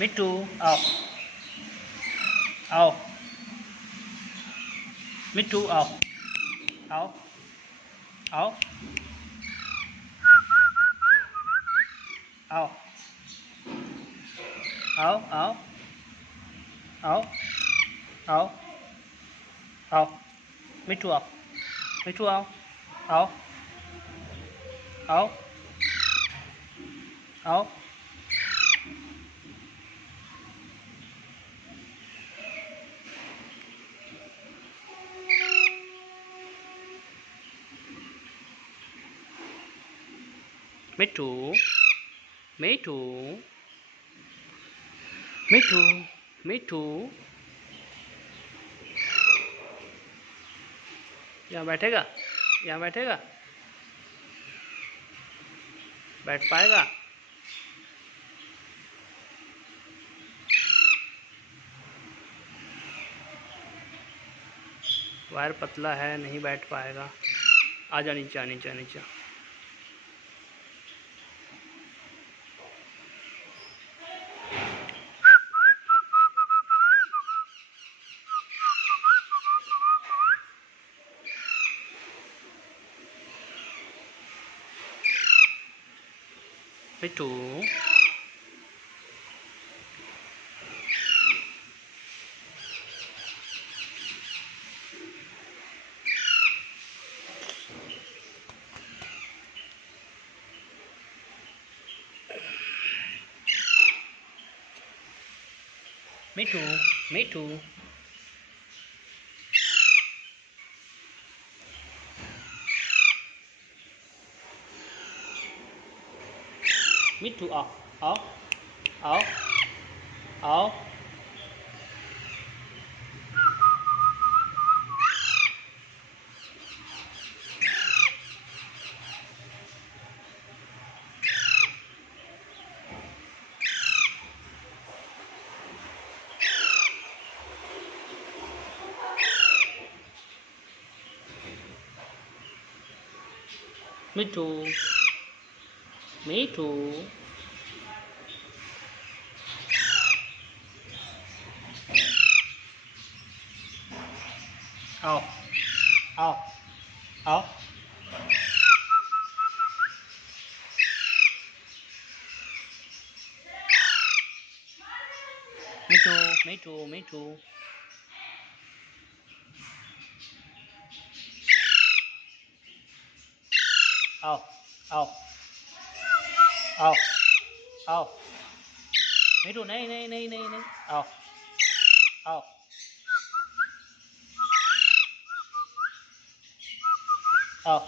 मिट्टू आओ आओ मिट्टू आओ आओ आओ आओ आओ आओ आओ आओ आओ मिट्टू आओ मिट्टू आओ आओ आओ आओ मिट्टू मिट्टू मिट्टू मिट्टू यहाँ बैठेगा यहाँ बैठेगा बैठ पाएगा वायर पतला है नहीं बैठ पाएगा आजा नीचे नीचे नीचे मिट्टू मिट्टू मिट्टू मिट्टू आओ आओ आओ आओ मिट्टू मिट्टू आओ आओ आओ मिट्टू मिट्टू मिट्टू आओ आओ आओ आओ मिट्टू नहीं नहीं नहीं नहीं नहीं आओ आओ आओ